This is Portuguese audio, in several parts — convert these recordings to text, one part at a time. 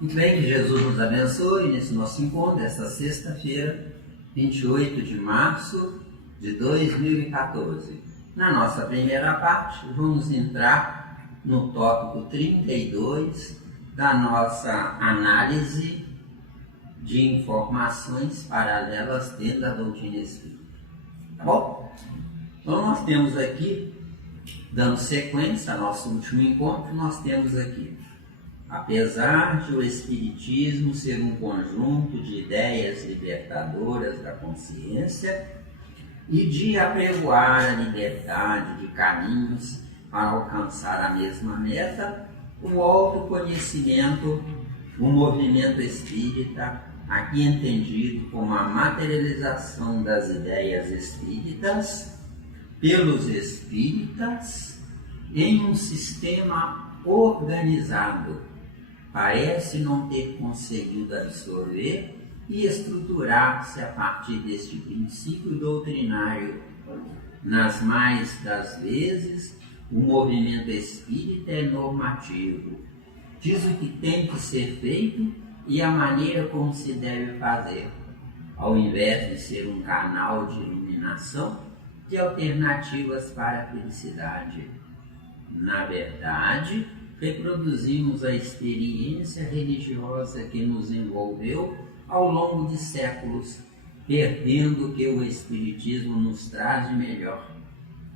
Muito bem, que Jesus nos abençoe nesse nosso encontro, esta sexta-feira, 28 de março de 2014. Na nossa primeira parte, vamos entrar no tópico 32 da nossa análise de informações paralelas dentro da doutrina espírita. Tá bom? Então nós temos aqui, dando sequência ao nosso último encontro, nós temos aqui: apesar de o Espiritismo ser um conjunto de ideias libertadoras da consciência e de apregoar a liberdade de caminhos para alcançar a mesma meta, o autoconhecimento, o movimento espírita, aqui entendido como a materialização das ideias espíritas pelos espíritas em um sistema organizado, parece não ter conseguido absorver e estruturar-se a partir deste princípio doutrinário. Nas mais das vezes, o movimento espírita é normativo, diz o que tem que ser feito e a maneira como se deve fazer, ao invés de ser um canal de iluminação de alternativas para a felicidade. Na verdade, reproduzimos a experiência religiosa que nos envolveu ao longo de séculos, perdendo o que o Espiritismo nos traz de melhor: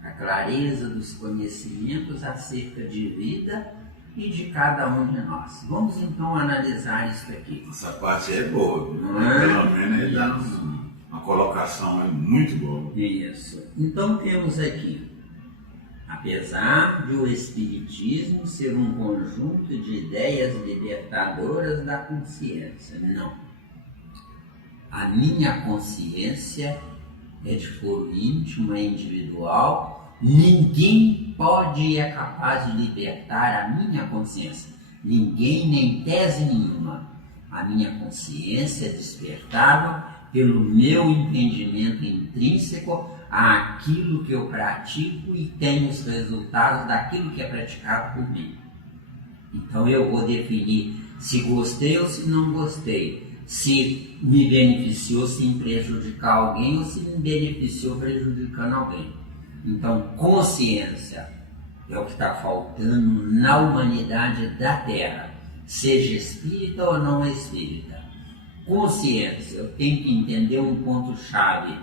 a clareza dos conhecimentos acerca de vida e de cada um de nós. Vamos então analisar isso aqui. Essa parte é boa, pelo menos ele dá uma colocação muito boa. Isso. Então temos aqui: apesar de o Espiritismo ser um conjunto de ideias libertadoras da consciência, não. A minha consciência é de foro íntimo, é individual. Ninguém pode e é capaz de libertar a minha consciência. Ninguém, nem tese nenhuma. A minha consciência é despertável pelo meu entendimento intrínseco àquilo que eu pratico e tenho os resultados daquilo que é praticado por mim. Então eu vou definir se gostei ou se não gostei, se me beneficiou sem prejudicar alguém ou se me beneficiou prejudicando alguém. Então, consciência é o que está faltando na humanidade da Terra, seja espírita ou não espírita. Consciência, eu tenho que entender um ponto-chave.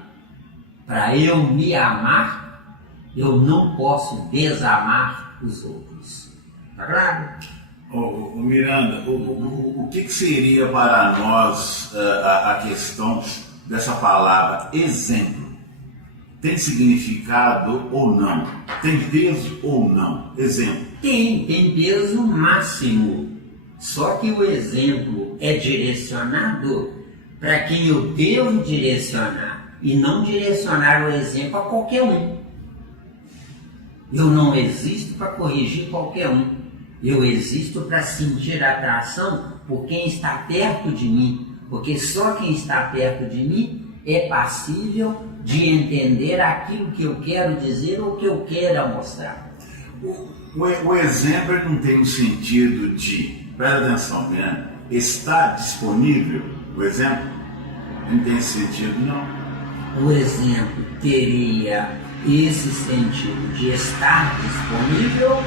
Para eu me amar, eu não posso desamar os outros. Está claro? Miranda, o que seria para nós a questão dessa palavra exemplo? Tem significado ou não? Tem peso ou não? Exemplo. Tem peso máximo. Só que o exemplo é direcionado para quem eu devo direcionar e não direcionar o exemplo a qualquer um. Eu não existo para corrigir qualquer um. Eu existo para sentir atração por quem está perto de mim, porque só quem está perto de mim é passível de entender aquilo que eu quero dizer ou que eu quero mostrar. O exemplo não tem o sentido de, presta atenção, né? Está disponível o exemplo? Não tem esse sentido, não. O exemplo teria esse sentido de estar disponível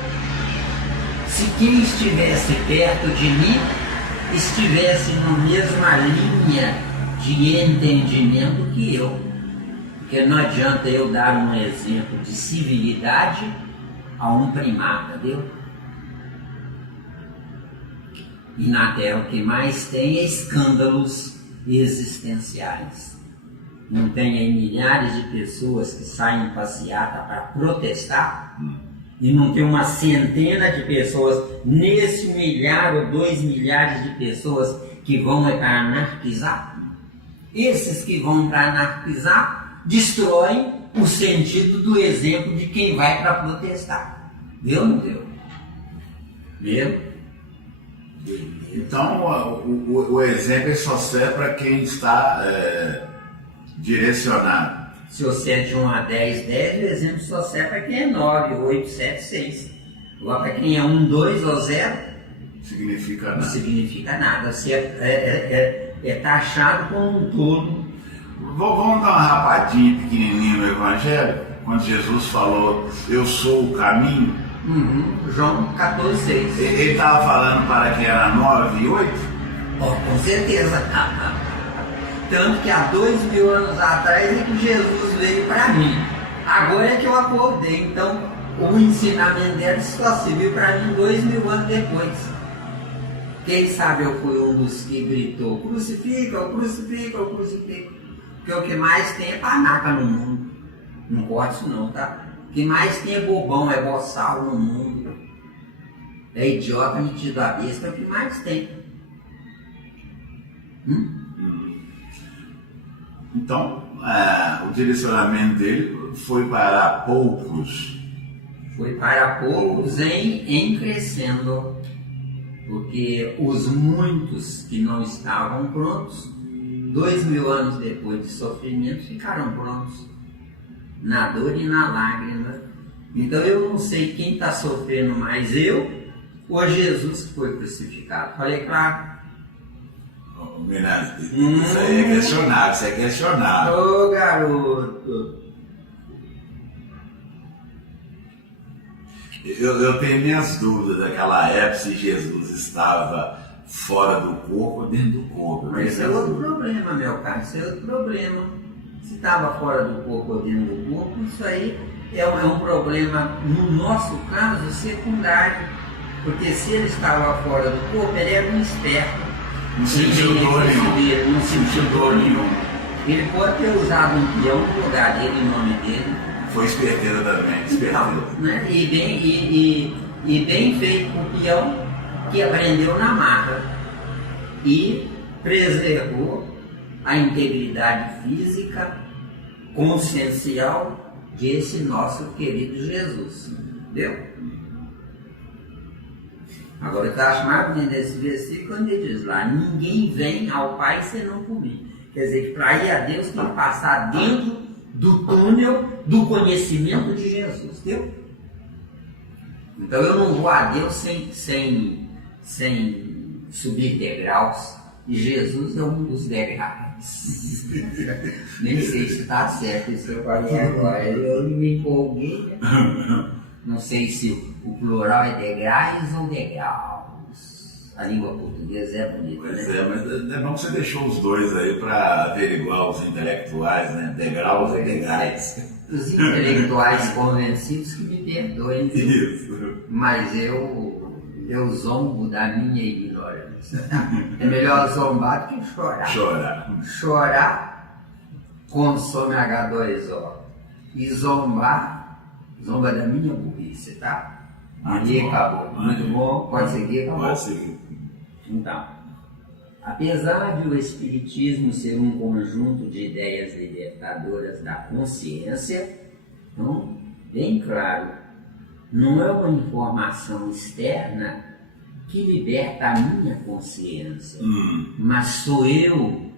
se quem estivesse perto de mim estivesse na mesma linha de entendimento que eu. Porque não adianta eu dar um exemplo de civilidade a um primata, viu? E na Terra o que mais tem é escândalos existenciais. Não tem aí milhares de pessoas que saem em passeata para protestar? E não tem uma centena de pessoas, nesse 1 milhar ou 2 milhares de pessoas que vão para anarquizar? Esses que vão para anarquizar destroem o sentido do exemplo de quem vai para protestar. Deu ou não deu? Deu? Então o exemplo só serve para quem está direcionado. Se você é de 1 a 10, 10, o exemplo só serve para quem é 9, 8, 7, 6. Agora para quem é 1, 2 ou 0, significa nada. Não significa nada. Você é taxado como um tolo. Vamos dar uma rapadinha pequenininha no Evangelho, quando Jesus falou, eu sou o caminho. João 14,6. Ele estava falando para quem era 9 e 8? Com certeza. Tanto que há 2000 anos atrás é que Jesus veio para mim. Agora é que eu acordei. Então, o ensinamento dele só serviu para mim 2000 anos depois. Quem sabe eu fui um dos que gritou, crucifica, crucifica, crucifica. Porque o que mais tem é panaca no mundo. Não corte isso não, tá? O que mais tem é bobão, é boçal no mundo. É idiota, metido a besta, é o que mais tem. Então, o direcionamento dele foi para poucos. Foi para poucos em crescendo. Porque os muitos que não estavam prontos, 2000 anos depois de sofrimento, ficaram prontos. Na dor e na lágrima. Então eu não sei quem está sofrendo mais, eu ou Jesus que foi crucificado. Falei claro. Miranda, isso aí é questionável, isso é questionável. Ô garoto! Eu tenho minhas dúvidas daquela época se Jesus estava fora do corpo ou dentro do corpo. Mas isso é outro problema, meu caro, isso é outro problema. Se estava fora do corpo ou dentro do corpo, isso aí é um problema, no nosso caso, secundário. Porque se ele estava fora do corpo, ele era um esperto. Não sentiu dor nenhum. Não sentiu dor nenhum. Ele pode ter usado um peão no lugar dele, em nome dele. Foi esperteiro também, esperteiro. Né? E bem feito com o peão que aprendeu na marra e preservou a integridade física, consciencial desse nosso querido Jesus. Entendeu? Agora eu acho mais bonito desse versículo quando ele diz lá, ninguém vem ao Pai senão por mim. Quer dizer que para ir a Deus tem que passar dentro do túnel do conhecimento de Jesus, entendeu? Então eu não vou a Deus sem subir degraus, e Jesus é um dos degraus. Nem sei se está certo isso que eu falei agora, eu não me empolguei, né? Não sei se o plural é degraus ou degraus. A língua portuguesa é bonita, pois né? Mas é bom que você deixou os dois aí para averiguar os intelectuais, né? Degraus e degraus. Os intelectuais convencidos que me perdoem, Isso. Mas eu zombo da minha ignorância. É melhor zombar do que chorar. Chorar consome H2O. E zomba da minha burrice, tá? Ali acabou. Muito bom. Pode seguir, acabou. Pode seguir. Então, apesar de o Espiritismo ser um conjunto de ideias libertadoras da consciência, então, bem claro, não é uma informação externa que liberta a minha consciência, mas sou eu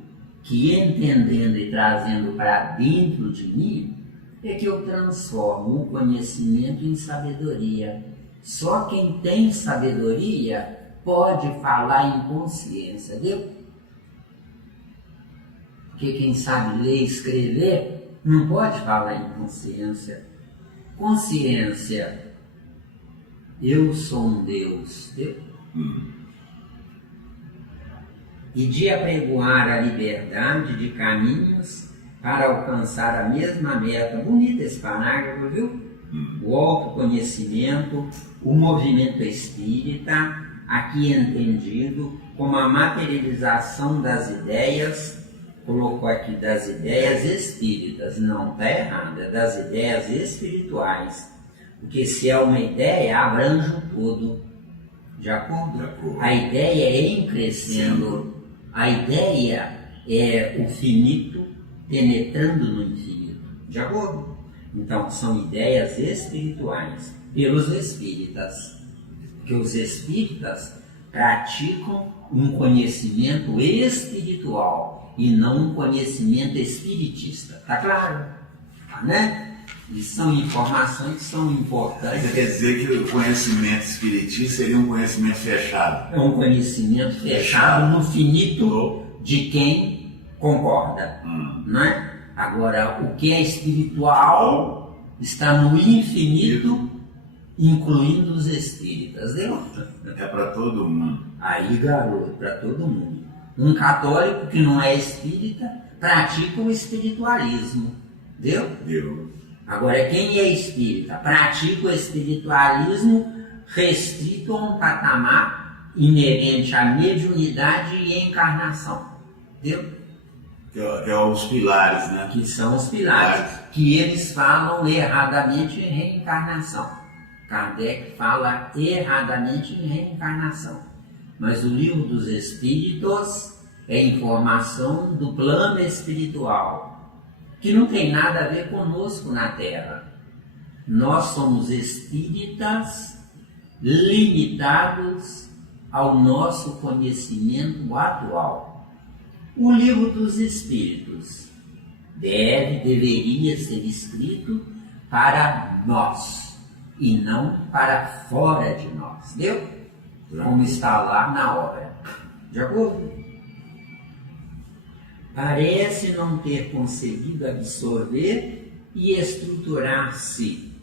que, entendendo e trazendo para dentro de mim, é que eu transformo o conhecimento em sabedoria. Só quem tem sabedoria pode falar em consciência, viu? Porque quem sabe ler e escrever não pode falar em consciência. Consciência, eu sou um Deus, viu? E de apregoar a liberdade de caminhos para alcançar a mesma meta. Bonito esse parágrafo, viu? O autoconhecimento, o movimento espírita, aqui entendido como a materialização das ideias, colocou aqui das ideias espíritas, não está errado, é das ideias espirituais, porque se é uma ideia, abrange o todo, de acordo? A ideia é em crescendo, a ideia é o finito penetrando no infinito, de acordo? Então são ideias espirituais, pelos espíritas, que os espíritas praticam um conhecimento espiritual e não um conhecimento espiritista. Tá claro? Né? E são informações que são importantes. Isso quer dizer que o conhecimento espiritista seria um conhecimento fechado? É um conhecimento fechado no finito de quem concorda. Não é? Agora, o que é espiritual está no infinito, incluindo os espíritas. Deu? É para todo mundo. Aí, garoto, para todo mundo. Um católico que não é espírita pratica o espiritualismo. Deu? Deu. Agora, quem é espírita pratica o espiritualismo restrito a um patamar inerente à mediunidade e encarnação. Deu? Que é os pilares, né? Que são os pilares, que eles falam erradamente em reencarnação. Kardec fala erradamente em reencarnação. Mas o Livro dos Espíritos é informação do plano espiritual, que não tem nada a ver conosco na Terra. Nós somos espíritas limitados ao nosso conhecimento atual. O Livro dos Espíritos deveria ser escrito para nós e não para fora de nós. Deu? Como está lá na obra. De acordo? Parece não ter conseguido absorver e estruturar-se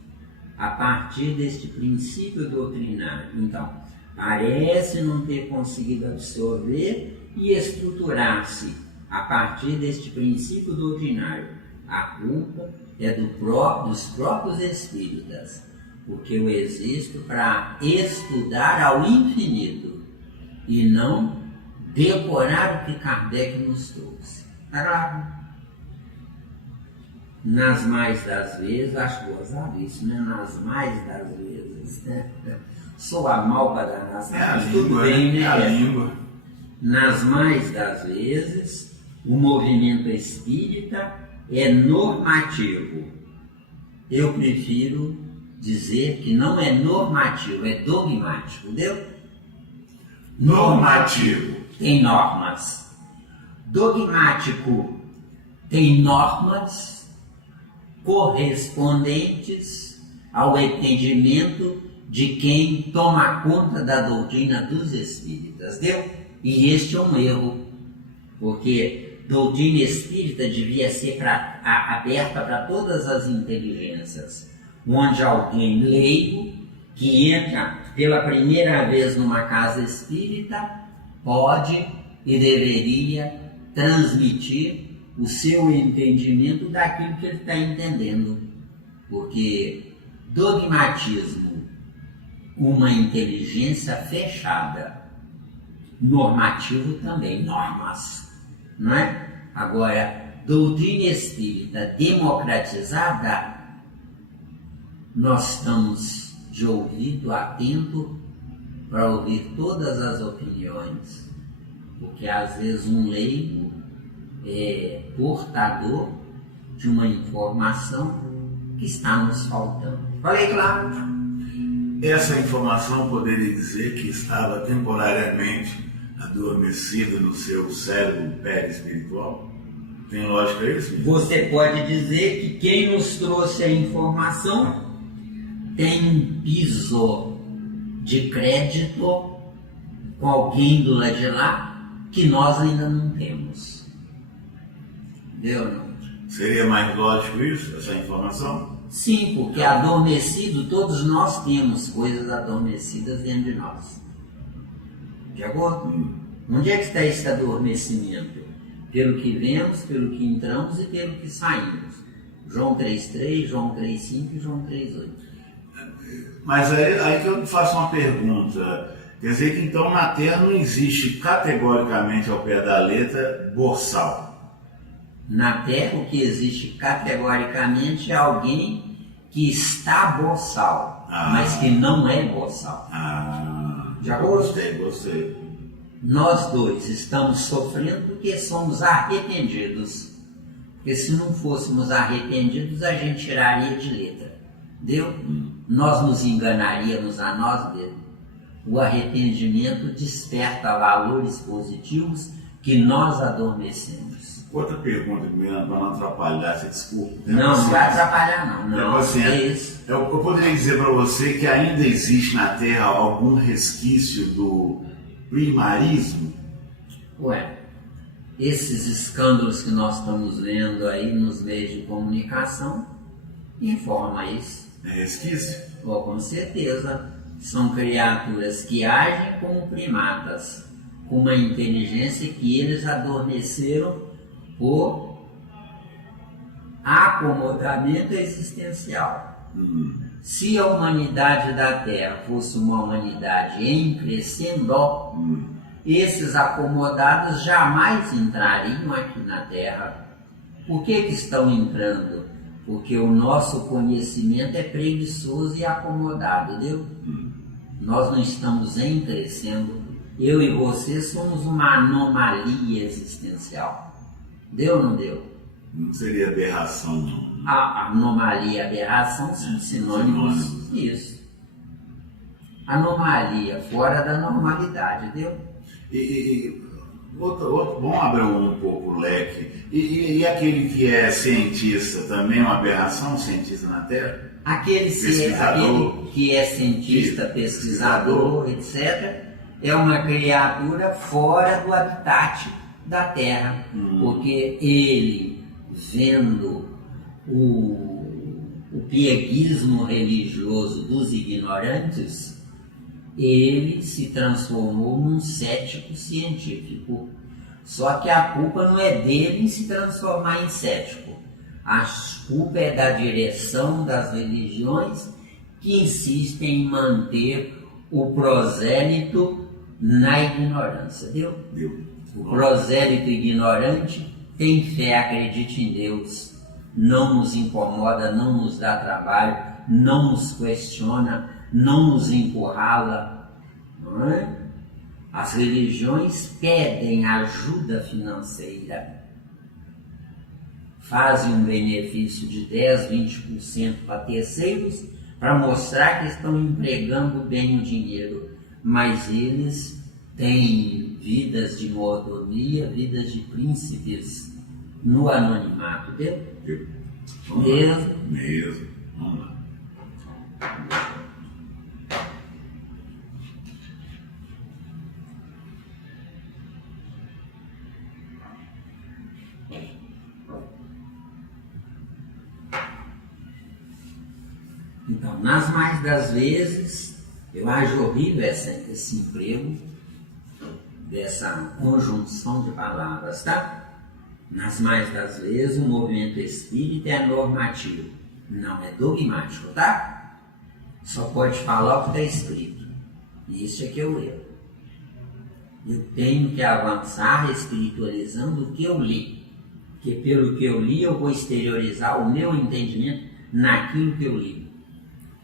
a partir deste princípio doutrinário. Então, parece não ter conseguido absorver e estruturar-se a partir deste princípio doutrinário. A culpa é dos próprios espíritas, porque eu existo para estudar ao infinito e não decorar o que Kardec nos trouxe. Está claro? Nas mais das vezes, acho gozado isso, né? Nas mais das vezes, né? Sou a mal para danar, mas tudo bem, né? É a língua. Nas mais das vezes, o movimento espírita é normativo. Eu prefiro dizer que não é normativo, é dogmático, entendeu? Normativo tem normas. Dogmático tem normas correspondentes ao entendimento de quem toma conta da doutrina dos espíritas, entendeu? E este é um erro, porque doutrina espírita devia ser aberta para todas as inteligências, onde alguém leigo que entra pela primeira vez numa casa espírita pode e deveria transmitir o seu entendimento daquilo que ele está entendendo, porque dogmatismo, uma inteligência fechada, normativo também, normas, não é? Agora, doutrina espírita democratizada, nós estamos de ouvido atento para ouvir todas as opiniões, porque às vezes um leigo é portador de uma informação que está nos faltando. Falei claro? Essa informação poderia dizer que estava temporariamente adormecida no seu cérebro perispiritual? Tem lógica isso? Você pode dizer que quem nos trouxe a informação tem um piso de crédito com alguém do lado de lá que nós ainda não temos. Entendeu, não? Seria mais lógico isso, essa informação? Sim, porque adormecido, todos nós temos coisas adormecidas dentro de nós. De acordo? Onde é que está esse adormecimento? Pelo que vemos, pelo que entramos e pelo que saímos. João 3,3, João 3,5 e João 3,8. Mas aí que eu faço uma pergunta. Quer dizer que então na Terra não existe categoricamente ao pé da letra boçal? Na Terra o que existe categoricamente é alguém que está boçal, mas que não é boçal. Já gostei. Nós dois estamos sofrendo porque somos arrependidos. Porque se não fôssemos arrependidos, a gente tiraria de letra. Entendeu? Nós nos enganaríamos a nós mesmos. O arrependimento desperta valores positivos que nós adormecemos. Outra pergunta, para não atrapalhar, você desculpa. Não vai atrapalhar, não. Não, assim, é isso. Eu poderia dizer para você que ainda existe na Terra algum resquício do primarismo? Ué, esses escândalos que nós estamos vendo aí nos meios de comunicação informam isso. É resquício? Oh, com certeza. São criaturas que agem como primatas, com uma inteligência que eles adormeceram por acomodamento existencial. Se a humanidade da Terra fosse uma humanidade em crescendo, esses acomodados jamais entrariam aqui na Terra. Por que estão entrando? Porque o nosso conhecimento é preguiçoso e acomodado, deu? Nós não estamos em crescendo. Eu e você somos uma anomalia existencial. Deu ou não deu? Não seria aberração, não. A anomalia e aberração são sinônimos. Isso. Anomalia, fora da normalidade, deu? Vamos abrir um pouco o leque. E aquele que é cientista também é uma aberração, cientista na Terra? Aquele que é cientista, pesquisador, etc., é uma criatura fora do habitat da Terra, porque ele, vendo o pieguismo religioso dos ignorantes, ele se transformou num cético científico. Só que a culpa não é dele em se transformar em cético. A culpa é da direção das religiões que insistem em manter o prosélito na ignorância. Deu? O prosélito ignorante tem fé, acredita em Deus, não nos incomoda, não nos dá trabalho, não nos questiona, não nos encurrala. Não é? As religiões pedem ajuda financeira, fazem um benefício de 10%, 20% para terceiros para mostrar que estão empregando bem o dinheiro, mas eles têm vidas de mordomia, vidas de príncipes no anonimato. Deu? Mesmo. Vamos lá. Então, nas mais das vezes, eu acho horrível esse emprego dessa conjunção de palavras, tá? Nas mais das vezes, o movimento espírita é normativo, não é dogmático, tá? Só pode falar o que está escrito. Isso é que é o erro. Eu tenho que avançar espiritualizando o que eu li, porque pelo que eu li eu vou exteriorizar o meu entendimento naquilo que eu li.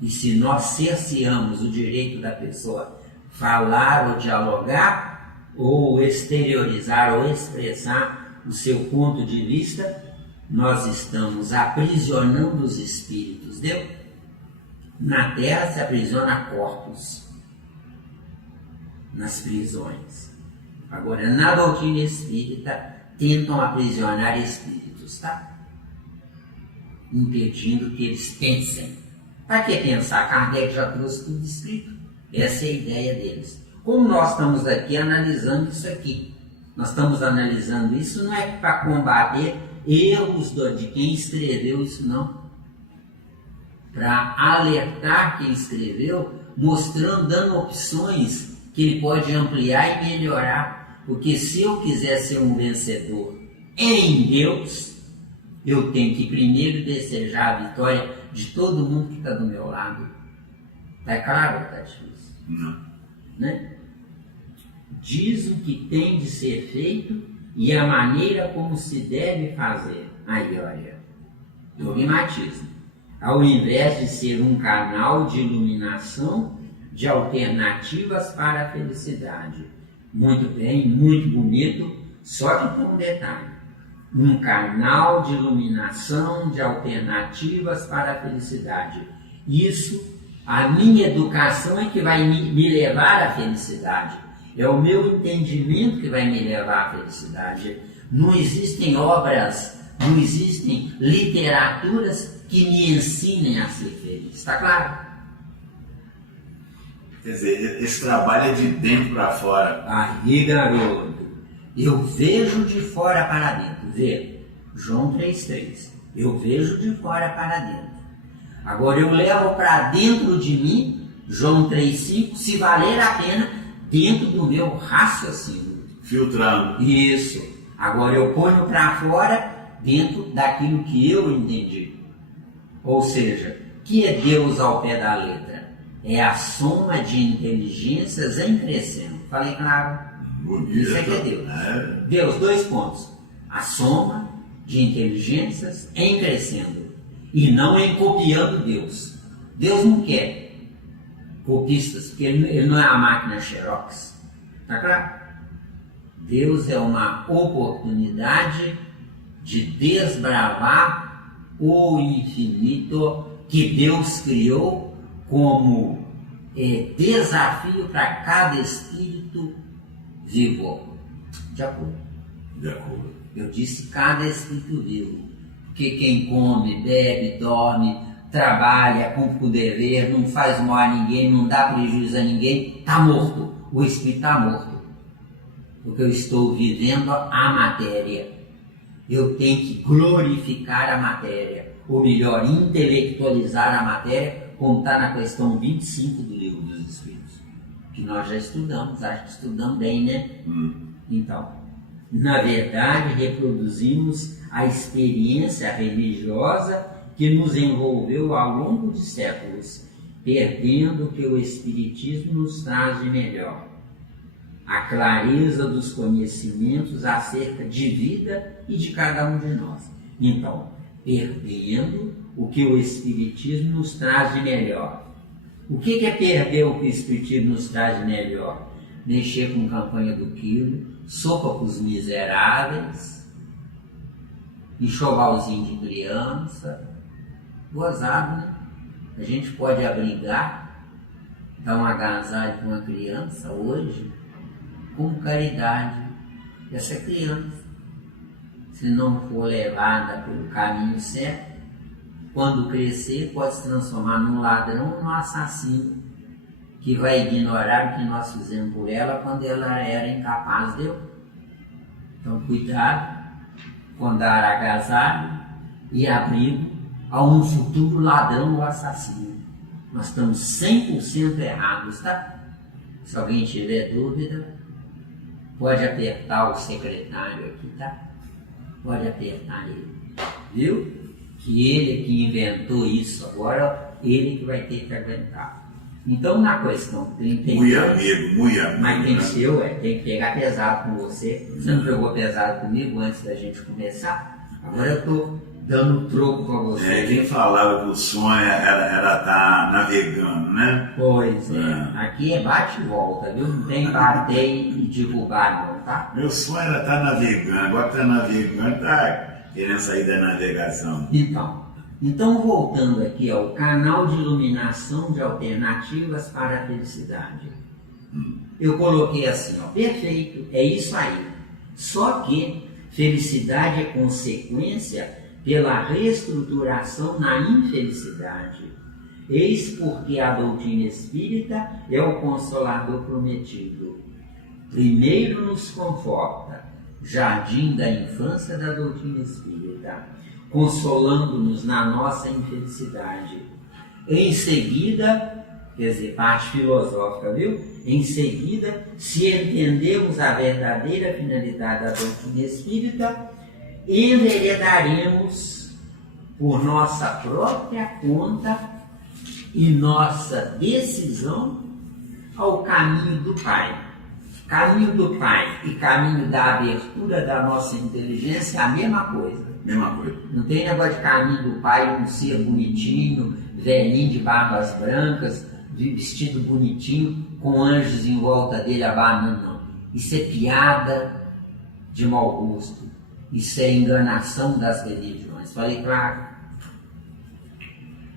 E se nós cerceamos o direito da pessoa falar ou dialogar, ou exteriorizar ou expressar o seu ponto de vista, nós estamos aprisionando os espíritos, deu? Na Terra se aprisiona corpos, nas prisões. Agora, na doutrina espírita, tentam aprisionar espíritos, tá? Impedindo que eles pensem. Para que pensar? Kardec já trouxe tudo escrito. Essa é a ideia deles. Como nós estamos aqui analisando isso aqui, nós estamos analisando isso não é para combater erros de quem escreveu isso, não. Para alertar quem escreveu, mostrando, dando opções que ele pode ampliar e melhorar. Porque se eu quiser ser um vencedor em Deus, eu tenho que primeiro desejar a vitória de todo mundo que está do meu lado. Está claro ou está difícil? Não. Né? Diz o que tem de ser feito e a maneira como se deve fazer. Aí, olha, dogmatismo. Ao invés de ser um canal de iluminação, de alternativas para a felicidade. Muito bem, muito bonito, só que com um detalhe. Um canal de iluminação, de alternativas para a felicidade. Isso, a minha educação é que vai me levar à felicidade. É o meu entendimento que vai me levar à felicidade. Não existem obras, não existem literaturas que me ensinem a ser feliz. Está claro? Quer dizer, esse trabalho é de dentro para fora. Aí, garoto, eu vejo de fora para dentro. Vê, João 3,3. Eu vejo de fora para dentro. Agora eu levo para dentro de mim, João 3,5, se valer a pena, dentro do meu raciocínio. Filtrando. Isso. Agora eu ponho para fora dentro daquilo que eu entendi. Ou seja, que é Deus ao pé da letra? É a soma de inteligências em crescendo. Falei claro? Bonito. Isso é que é Deus. Deus, 2 pontos. A soma de inteligências em crescendo. E não em copiando Deus. Deus não quer copistas, porque ele não é a máquina Xerox. Está claro? Deus é uma oportunidade de desbravar o infinito que Deus criou como desafio para cada espírito vivo. De acordo? De acordo. Eu disse cada espírito vivo. Porque quem come, bebe, dorme, trabalha, cumpre o dever, não faz mal a ninguém, não dá prejuízo a ninguém, está morto. O espírito está morto. Porque eu estou vivendo a matéria. Eu tenho que glorificar a matéria. Ou melhor, intelectualizar a matéria, como está na questão 25 do Livro dos Espíritos. Que nós já estudamos, acho que estudamos bem, né? Então, na verdade, reproduzimos a experiência religiosa que nos envolveu ao longo de séculos, perdendo o que o Espiritismo nos traz de melhor. A clareza dos conhecimentos acerca de vida e de cada um de nós. Então, perdendo o que o Espiritismo nos traz de melhor. O que é perder o que o Espiritismo nos traz de melhor? Mexer com campanha do quilo, sopa para os miseráveis, enxovalzinho de criança, gozado, né? A gente pode abrigar, dar um agasalho para uma criança hoje, com caridade. Essa criança, se não for levada pelo caminho certo, quando crescer pode se transformar num ladrão ou num assassino, que vai ignorar o que nós fizemos por ela quando ela era incapaz de. Então cuidado com dar agasalho e abrigo a um futuro ladrão ou assassino. Nós estamos 100% errados, tá? Se alguém tiver dúvida, pode apertar o secretário aqui, tá? Pode apertar ele, viu? Que ele que inventou isso agora, ele que vai ter que aguentar. Então, na questão 32... Muito amigo. Mas tem seu, tem que pegar pesado com você. Você não pegou pesado comigo antes da gente começar? Agora eu estou dando troco para você. Quem falava que o sonho era estar navegando, né? Pois é. Aqui é bate e volta, viu? Não tem bater e derrubar não, tá? Meu sonho era estar navegando. Agora que está navegando, está querendo sair da navegação. Então, voltando aqui ao canal de iluminação de alternativas para a felicidade. Eu coloquei assim, ó, perfeito, é isso aí. Só que felicidade é consequência pela reestruturação na infelicidade. Eis porque a doutrina espírita é o consolador prometido. Primeiro nos conforta, jardim da infância da doutrina espírita, consolando-nos na nossa infelicidade. Em seguida, quer dizer, parte filosófica, viu? Em seguida, se entendemos a verdadeira finalidade da doutrina espírita, enveredaremos por nossa própria conta e nossa decisão ao caminho do Pai. Caminho do Pai e caminho da abertura da nossa inteligência é a mesma coisa. Mesma coisa. Não tem negócio de caminho do Pai, um ser bonitinho, velhinho de barbas brancas, de vestido bonitinho, com anjos em volta dele abanando, não. Isso é piada de mau gosto. Isso é enganação das religiões. Falei claro.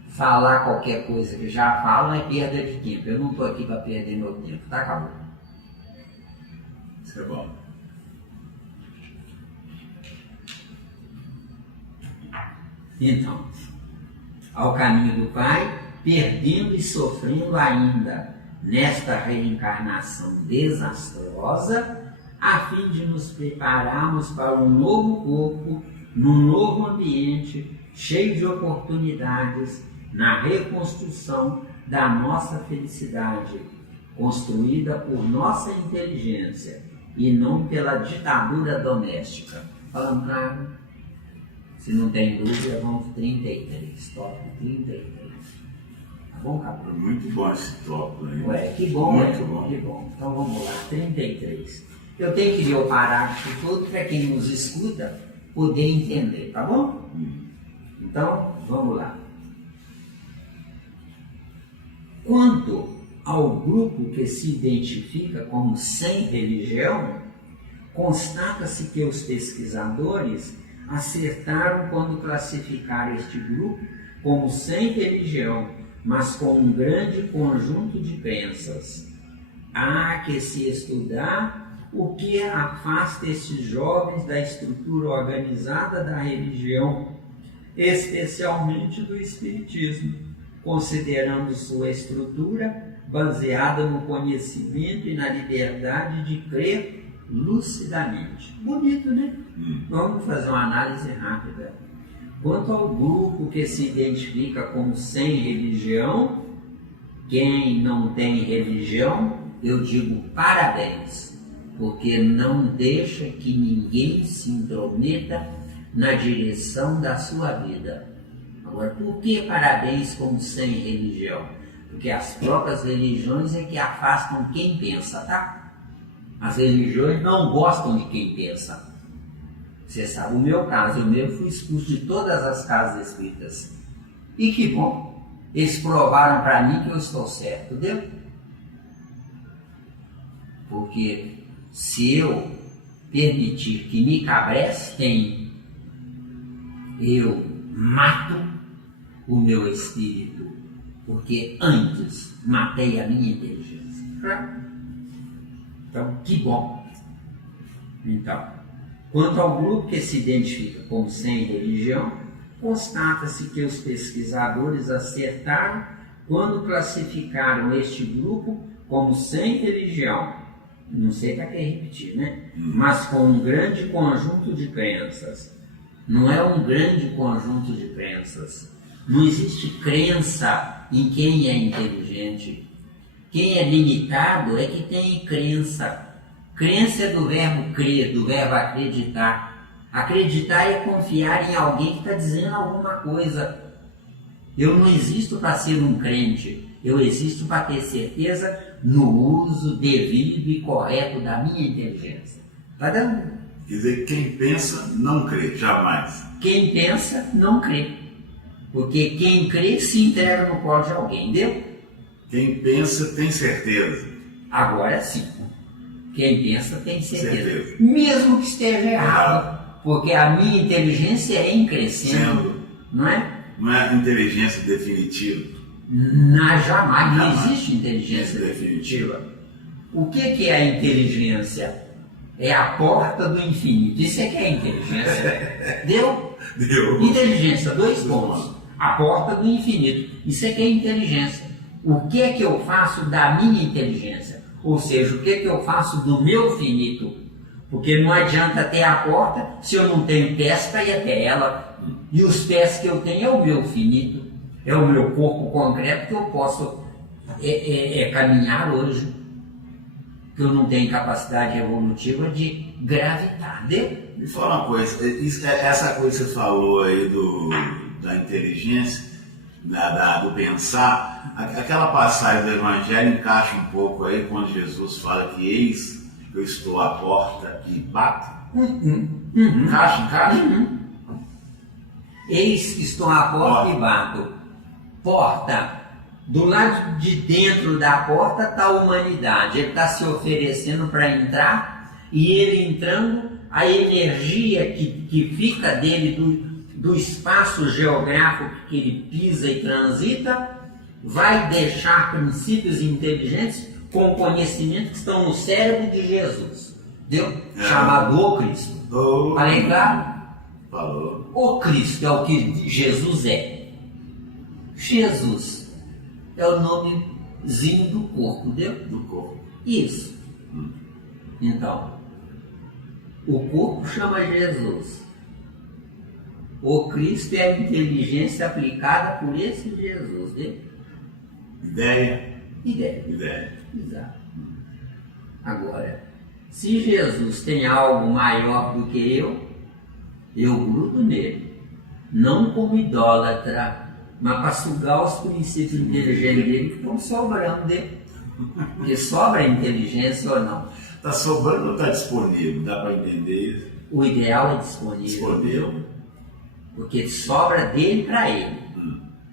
Falar qualquer coisa que já falo é perda de tempo. Eu não estou aqui para perder meu tempo. Tá, acabou. Isso é bom. Então, ao caminho do Pai, perdendo e sofrendo ainda nesta reencarnação desastrosa, a fim de nos prepararmos para um novo corpo, num novo ambiente, cheio de oportunidades, na reconstrução da nossa felicidade, construída por nossa inteligência e não pela ditadura doméstica. Falando claro? Se não tem dúvida, vamos 33, tópico 33. Tá bom, Capô? Muito bom esse tópico aí. Ué, que bom, muito né? bom. Que bom. Então vamos lá, 33. Eu tenho que ler o parágrafo todo para quem nos escuta poder entender, tá bom? Então, vamos lá. Quanto ao grupo que se identifica como sem religião, constata-se que os pesquisadores acertaram quando classificaram este grupo como sem religião, mas com um grande conjunto de crenças. Há que se estudar o que afasta esses jovens da estrutura organizada da religião, especialmente do espiritismo, considerando sua estrutura baseada no conhecimento e na liberdade de crer lucidamente. Bonito, né? Vamos fazer uma análise rápida. Quanto ao grupo que se identifica como sem religião, quem não tem religião, eu digo parabéns, porque não deixa que ninguém se intrometa na direção da sua vida. Agora, por que parabéns como sem religião? Porque as próprias religiões é que afastam quem pensa, tá? As religiões não gostam de quem pensa. Você sabe o meu caso, eu mesmo fui expulso de todas as casas espíritas. E que bom, eles provaram para mim que eu estou certo, entendeu? Porque se eu permitir que me cabrestem, eu mato o meu espírito, porque antes matei a minha inteligência. Então, que bom. Então, quanto ao grupo que se identifica como sem religião, constata-se que os pesquisadores acertaram quando classificaram este grupo como sem religião. Não sei para que repetir, né? Mas com um grande conjunto de crenças. Não é um grande conjunto de crenças. Não existe crença em quem é inteligente. Quem é limitado é que tem crença. Crença é do verbo crer, do verbo acreditar. Acreditar é confiar em alguém que está dizendo alguma coisa. Eu não existo para ser um crente. Eu existo para ter certeza no uso devido e correto da minha inteligência. Está dando? Quer dizer, quem pensa não crê, jamais. Quem pensa não crê. Porque quem crê se entrega no colo de alguém, entendeu? Quem pensa tem certeza. Agora sim. Quem pensa tem certeza. Mesmo que esteja errado. Porque a minha inteligência é em crescendo. Não é? Não é inteligência definitiva. Jamais. Não existe inteligência definitiva. O que é a inteligência? É a porta do infinito. Isso é que é inteligência. Deu? Deu. Inteligência, 2 pontos. A porta do infinito. Isso é que é inteligência. O que é que eu faço da minha inteligência? Ou seja, o que é que eu faço do meu finito? Porque não adianta ter a porta se eu não tenho pés para ir até ela. E os pés que eu tenho é o meu finito. É o meu corpo concreto que eu posso caminhar hoje. Que eu não tenho capacidade evolutiva de gravitar. Deu? Me fala uma coisa, essa coisa que você falou aí da inteligência, do pensar, aquela passagem do Evangelho encaixa um pouco aí quando Jesus fala que eis que eu estou à porta e bato? Encaixa? Eis que estou à porta e bato. Porta. Do lado de dentro da porta está a humanidade. Ele está se oferecendo para entrar e ele entrando, a energia que fica dele do espaço geográfico que ele pisa e transita vai deixar princípios inteligentes com conhecimento que estão no cérebro de Jesus. Deu? Chamado o Cristo. Falei claro? Falou. O Cristo é o que Jesus é. Jesus é o nomezinho do corpo, entendeu? Do corpo. Isso. Então, o corpo chama Jesus. O Cristo é a inteligência aplicada por esse Jesus, entendeu? Ideia. Ideia. Exato. Agora, se Jesus tem algo maior do que eu grudo nele. Não como idólatra, mas para sugar os princípios inteligentes dele que estão sobrando dele. Porque sobra a inteligência ou não? Está sobrando ou está disponível? Dá para entender isso? O ideal é disponível. Porque sobra dele para ele.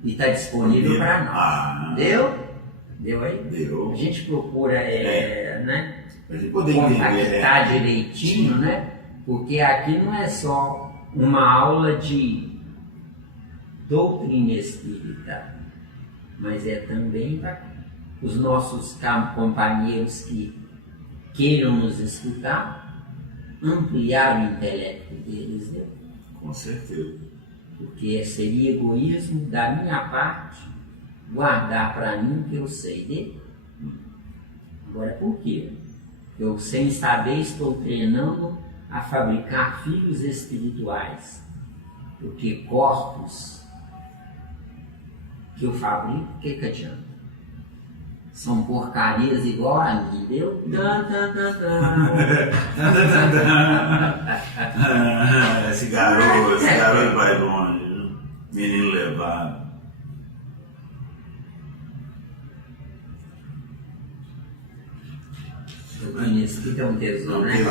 E está disponível para nós. Deu aí? Deu. A gente procura né, a gente poder compactar direitinho, né? Porque aqui não é só uma aula de doutrina espírita, mas é também para os nossos companheiros que queiram nos escutar, ampliar o intelecto deles, né? Com certeza. Porque seria egoísmo da minha parte guardar para mim o que eu sei dele. Agora, por quê? Eu, sem saber, estou treinando a fabricar filhos espirituais. Porque corpos que eu fabrico, o que adianta? São porcarias igual a mim, deu? Esse garoto vai longe, viu? Menino levado. Eu conheço que é um tesouro, né? É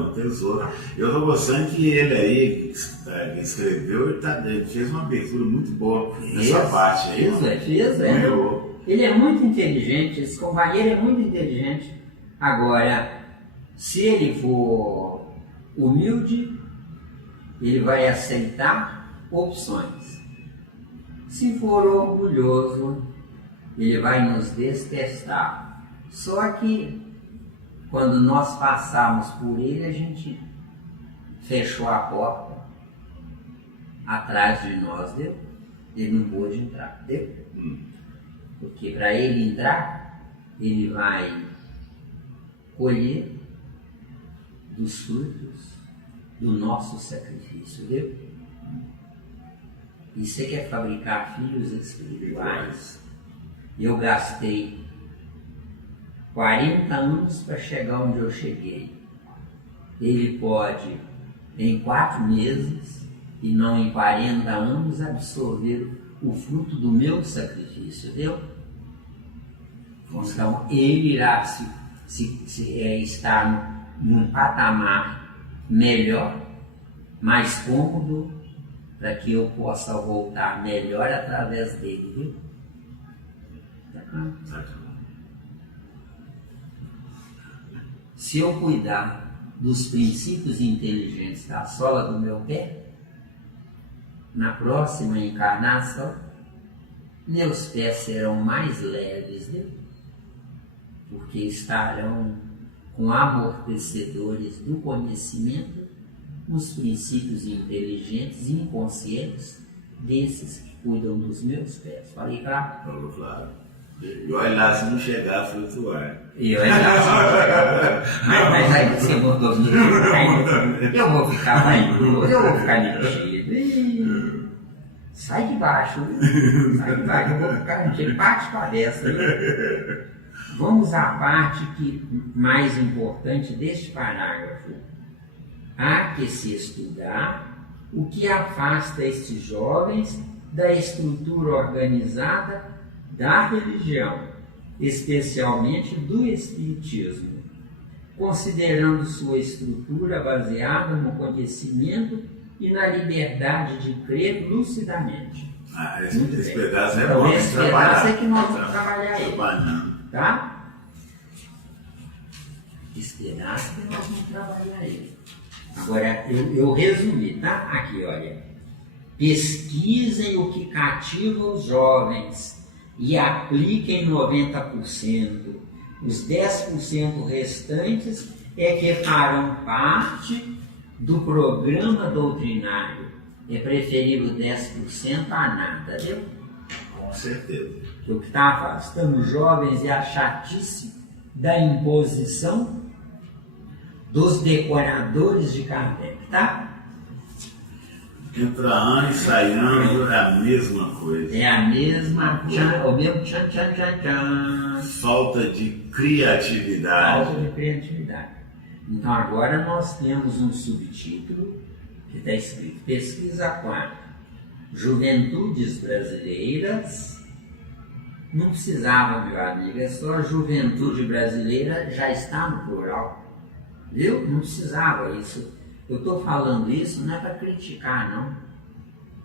um tesouro. Eu estou gostando que ele aí, que escreveu, ele fez uma abertura muito boa nessa parte aí. Fez. Ele é muito inteligente, esse companheiro é muito inteligente. Agora, se ele for humilde, ele vai aceitar opções. Se for orgulhoso, ele vai nos detestar. Só que, quando nós passarmos por ele, a gente fechou a porta atrás de nós, deu? Ele não pôde entrar, deu? Porque para ele entrar, ele vai colher dos frutos do nosso sacrifício, viu? E você quer fabricar filhos espirituais? Eu gastei 40 anos para chegar onde eu cheguei. Ele pode, em 4 meses, e não em 40 anos, absorver o fruto do meu sacrifício, viu? Então, ele irá estar num patamar melhor, mais cômodo, para que eu possa voltar melhor através dele, viu? Tá claro? Se eu cuidar dos princípios inteligentes da sola do meu pé, na próxima encarnação, meus pés serão mais leves, né? Porque estarão com amortecedores do conhecimento nos princípios inteligentes e inconscientes desses que cuidam dos meus pés. Falei claro? Falou claro. E olha lá se não chegar a flutuar. E olha lá se não chegar. Mas aí você botou no eu vou ficar vaidoso, eu vou ficar metido. Sai de baixo, sai de baixo, eu vou ficar metido. Parte para dessa. Vamos à parte mais importante deste parágrafo. Há que se estudar o que afasta estes jovens da estrutura organizada da religião, especialmente do espiritismo, considerando sua estrutura baseada no conhecimento e na liberdade de crer lucidamente. Esse pedaço é então, bom. Esse pedaço é que nós vamos trabalhar ele. Tá? Esse pedaço é que nós vamos trabalhar ele. Agora, eu resumi, tá? Aqui, olha. Pesquisem o que cativa os jovens e apliquem 90%. Os 10% restantes é que farão parte do programa doutrinário é preferível 10% a nada, viu? Com certeza. O que está afastando os jovens é a chatice da imposição dos decoradores de Kardec, tá? Entra ano e sai ano, é a mesma coisa. É a mesma, o mesmo tchan, tchan, tchan, tchan. Falta de criatividade. Falta de criatividade. Então agora nós temos um subtítulo que está escrito Pesquisa 4. Juventudes brasileiras. Não precisava, meu amigo, é só juventude brasileira, já está no plural. Viu? Não precisava isso. Eu estou falando isso não é para criticar, não.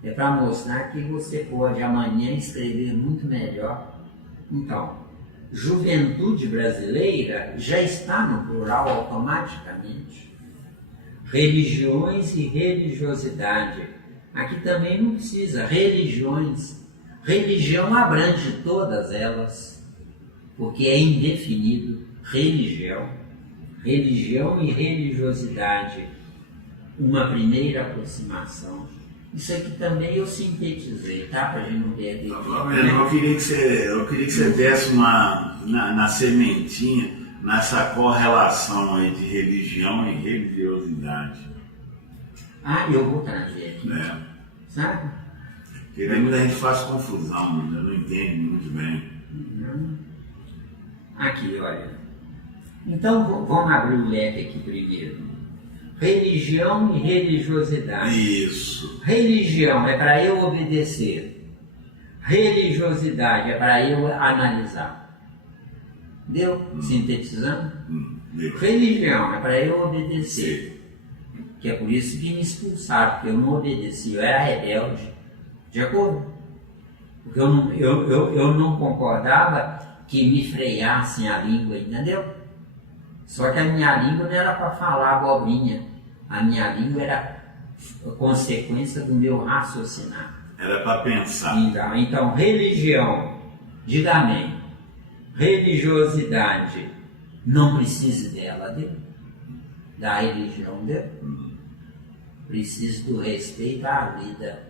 É para mostrar que você pode amanhã escrever muito melhor. Então, juventude brasileira já está no plural automaticamente. Religiões e religiosidade. Aqui também não precisa. Religiões. Religião abrange todas elas, porque é indefinido. Religião. Religião e religiosidade. Uma primeira aproximação. Isso aqui também eu sintetizei, tá? Para a gente não perder tempo. Eu queria que você desse na sementinha, nessa correlação aí de religião e religiosidade. Ah, eu vou trazer aqui. Sabe? Porque muita gente faz confusão, não entende muito bem. Aqui, olha. Então, vamos abrir o leque aqui primeiro. Religião e religiosidade. Isso. Religião é para eu obedecer. Religiosidade é para eu analisar. Deu? Sintetizando? Deu. Religião é para eu obedecer. Que é por isso que me expulsaram, porque eu não obedeci, eu era rebelde. De acordo? Porque eu não concordava que me freassem a língua, entendeu? Só que a minha língua não era para falar abobrinha. A minha língua era consequência do meu raciocinar. Era para pensar. Então, religião, diga amém. Religiosidade, não precise dela, viu? Da religião, viu? Preciso do respeito à vida.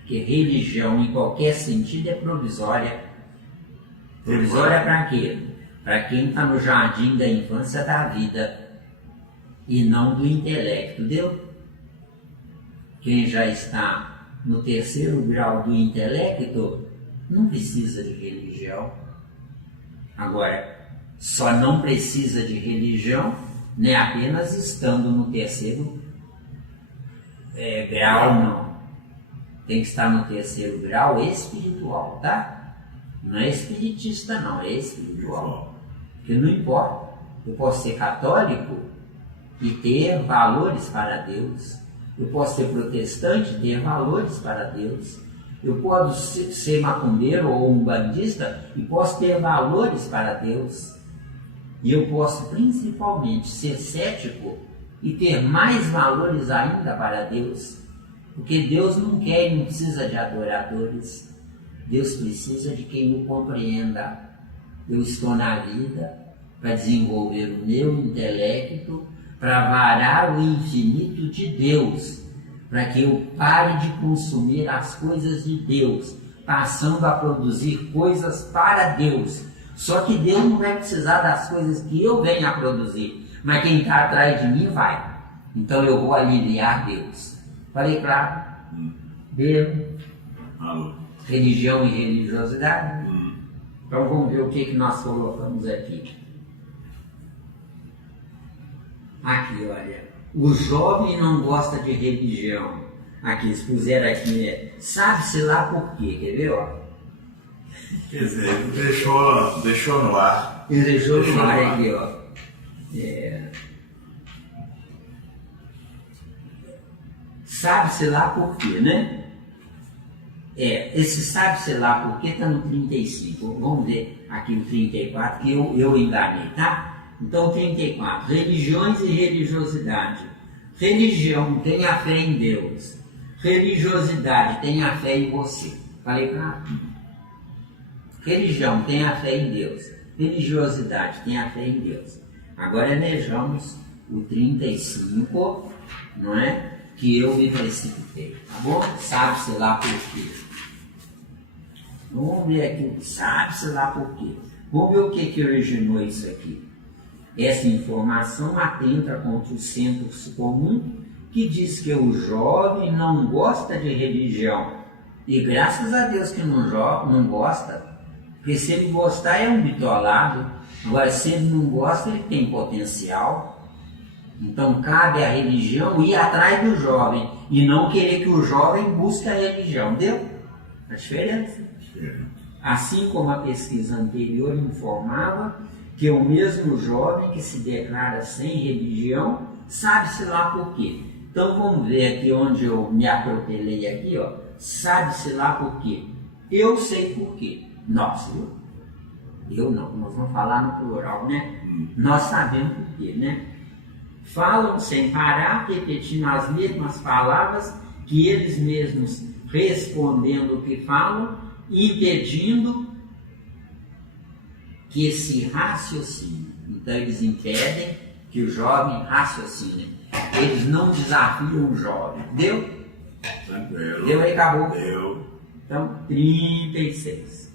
Porque religião, em qualquer sentido, é provisória. Provisória para quê? Para quem está no jardim da infância da vida e não do intelecto, deu? Quem já está no terceiro grau do intelecto não precisa de religião. Agora, só não precisa de religião, nem apenas estando no terceiro grau, não. Tem que estar no terceiro grau espiritual, tá? Não é espiritista, não, é espiritual. Porque não importa, eu posso ser católico e ter valores para Deus. Eu posso ser protestante e ter valores para Deus. Eu posso ser macumbeiro ou umbandista e posso ter valores para Deus. E eu posso principalmente ser cético e ter mais valores ainda para Deus. Porque Deus não quer e não precisa de adoradores. Deus precisa de quem o compreenda. Eu estou na vida para desenvolver o meu intelecto, para varar o infinito de Deus, para que eu pare de consumir as coisas de Deus, passando a produzir coisas para Deus. Só que Deus não vai precisar das coisas que eu venho a produzir, mas quem está atrás de mim vai. Então eu vou aliviar Deus. Falei claro? Deus. Religião e religiosidade. Então vamos ver o que nós colocamos aqui. Aqui, olha. O jovem não gosta de religião. Aqui, eles puseram aqui, sabe-se lá por quê, quer ver, ó? Quer dizer, deixou no ar. Ele deixou no ar aqui, ó. Sabe-se lá por quê, né? Esse sabe-se lá por quê está no 35. Vamos ver aqui o 34, que eu enganei, tá? Então, 34. Religiões e religiosidade. Religião tem a fé em Deus. Religiosidade tem a fé em você. Falei claro? Religião tem a fé em Deus. Religiosidade tem a fé em Deus. Agora vejamos o 35. não é? Que eu me precipitei, tá bom? Sabe-se lá por quê. Vamos ver aqui, sabe-se lá por quê. Vamos ver o que originou isso aqui. Essa informação atenta contra o senso comum, que diz que o jovem não gosta de religião. E graças a Deus que não gosta, porque se ele gostar é um bitolado. Agora, se ele não gosta, ele tem potencial. Então, cabe à religião ir atrás do jovem e não querer que o jovem busque a religião. Deu a diferença? Assim como a pesquisa anterior informava que o mesmo jovem que se declara sem religião, sabe-se lá por quê. Então, vamos ver aqui onde eu me atropelei aqui, ó. Sabe-se lá por quê. Eu sei por quê. Nós, eu não, nós vamos falar no plural, né? Nós sabemos por quê, né? Falam sem parar, repetindo as mesmas palavras que eles mesmos respondendo o que falam, impedindo que se raciocine. Então eles impedem que o jovem raciocine. Eles não desafiam o jovem. Deu? Tranquilo. Deu aí, acabou? Deu. Então, 36.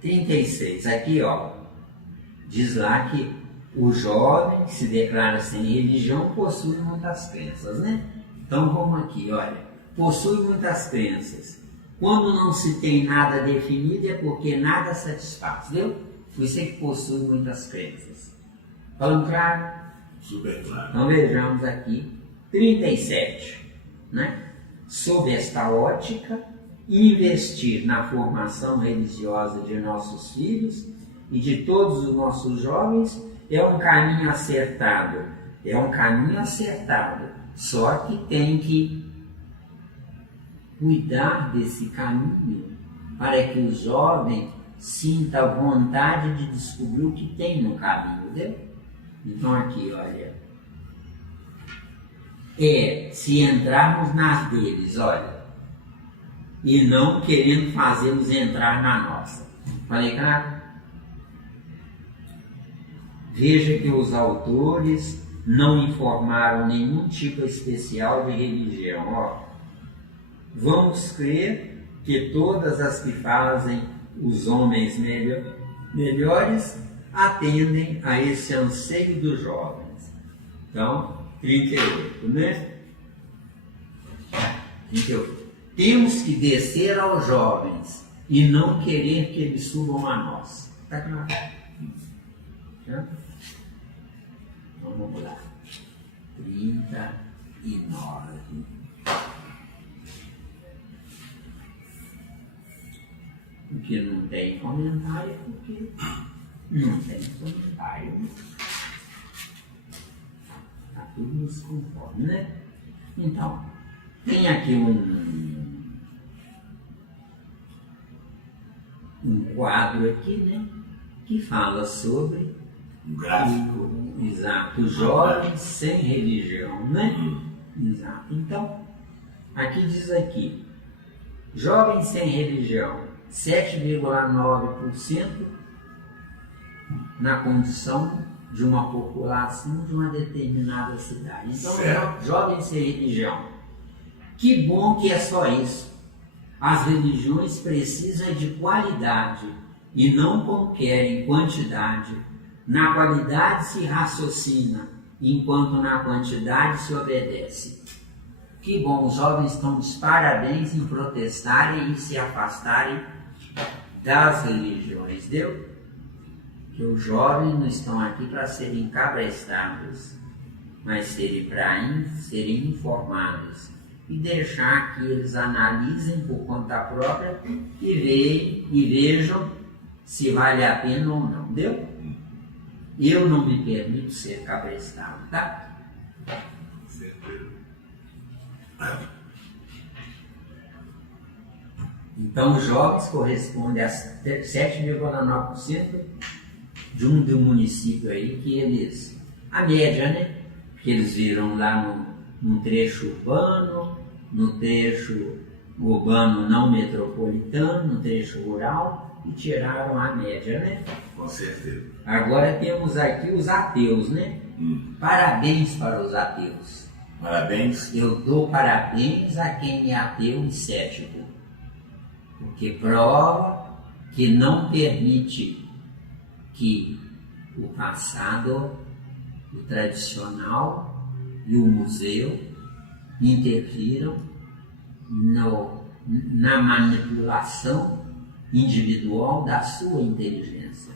36, aqui ó, diz lá que o jovem que se declara sem religião possui muitas crenças, né? Então vamos aqui, olha, possui muitas crenças. Quando não se tem nada definido é porque nada satisfaz, viu? Você que possui muitas crenças. Falando claro? Super claro. Então vejamos aqui, 37, né? Sob esta ótica, investir na formação religiosa de nossos filhos e de todos os nossos jovens é um caminho acertado. É um caminho acertado. Só que tem que cuidar desse caminho para que o jovem sinta a vontade de descobrir o que tem no caminho, entendeu? Então aqui, olha, se entrarmos nas deles, olha, e não querendo fazê-los entrar na nossa. Falei, claro? Veja que os autores não informaram nenhum tipo especial de religião. Ó, vamos crer que todas as que fazem os homens melhores atendem a esse anseio dos jovens. Então, 38, né? 38. Temos que descer aos jovens e não querer que eles subam a nós. Está claro? Tá? Então, vamos lá. 39. Porque não tem comentário, porque não tem comentário. Está tudo nos conforme, né? Então, tem aqui um quadro aqui, né? Que fala sobre Um gráfico. Exato, jovens sem religião, né? Exato. Então, aqui diz aqui, jovens sem religião, 7,9% na condição de uma população de uma determinada cidade. Então, jovens sem religião. Que bom que é só isso. As religiões precisam de qualidade e não como querem quantidade. Na qualidade se raciocina, enquanto na quantidade se obedece. Que bom, os jovens estão de parabéns em protestarem e se afastarem das religiões, deu? Que os jovens não estão aqui para serem cabrestados, mas serem informados e deixar que eles analisem por conta própria e vejam se vale a pena ou não, deu? Eu não me permito ser cabrestado, tá? Então, os jovens correspondem a 7,9% de um município aí que eles, a média, né? Que eles viram lá no trecho urbano, no trecho urbano não metropolitano, no trecho rural e tiraram a média, né? Com certeza. Agora temos aqui os ateus, né? Parabéns para os ateus. Parabéns. Eu dou parabéns a quem é ateu e cético, porque prova que não permite que o passado, o tradicional e o museu interfiram na manipulação individual da sua inteligência.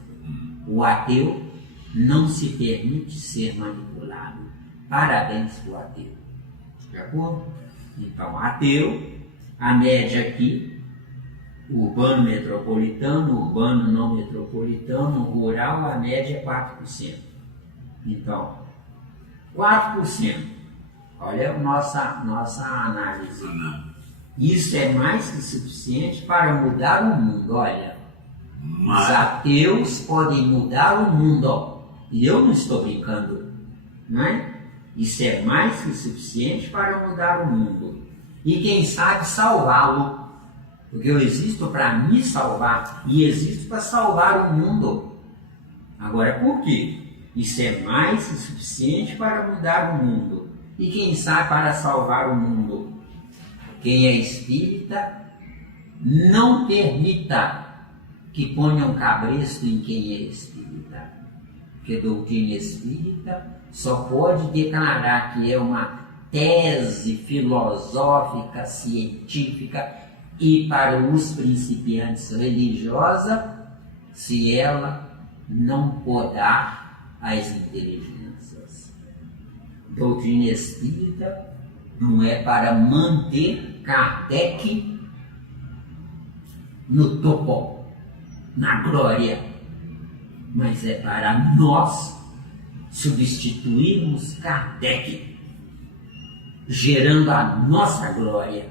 O ateu não se permite ser manipulado. Parabéns para o ateu. De acordo? Então, ateu, a média aqui, urbano metropolitano, urbano não metropolitano, rural, a média é 4%. Então, 4%. Olha a nossa análise. Isso é mais que suficiente para mudar o mundo. Olha, os ateus podem mudar o mundo. Ó. E eu não estou brincando, não é? Isso é mais que suficiente para mudar o mundo. E quem sabe salvá-lo. Porque eu existo para me salvar e existo para salvar o mundo. Agora, por quê? Isso é mais que suficiente para mudar o mundo. E quem sabe para salvar o mundo? Quem é espírita, não permita que ponham cabresto em quem é espírita. Porque doutrina espírita só pode declarar que é uma tese filosófica, científica e para os principiantes religiosa, se ela não podar as inteligências. Doutrina espírita não é para manter Kardec no topo, na glória, mas é para nós substituirmos Kardec, gerando a nossa glória,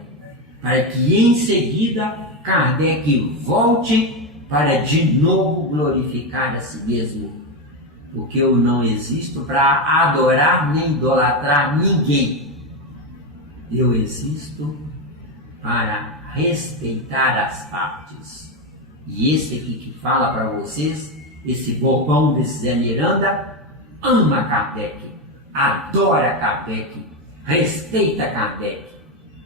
para que em seguida Kardec volte para de novo glorificar a si mesmo, porque eu não existo para adorar nem idolatrar ninguém. Eu existo para respeitar as partes. E esse aqui que fala para vocês, esse bobão desse Zé Miranda, ama Kardec, adora Kardec, respeita Kardec,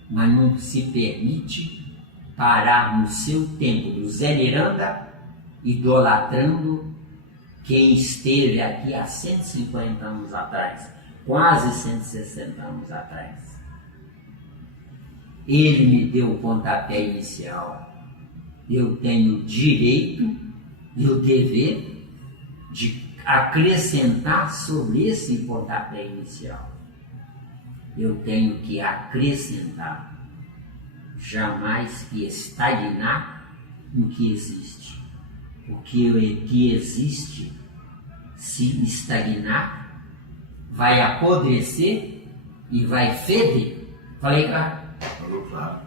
mas não se permite parar no seu tempo do Zé Miranda, idolatrando quem esteve aqui há 150 anos atrás, quase 160 anos atrás. Ele me deu o pontapé inicial. Eu tenho o direito e o dever de acrescentar sobre esse pontapé inicial. Eu tenho que acrescentar, jamais que estagnar no que existe. Porque o que existe, se estagnar, vai apodrecer e vai feder. Falei, cara? Falou claro.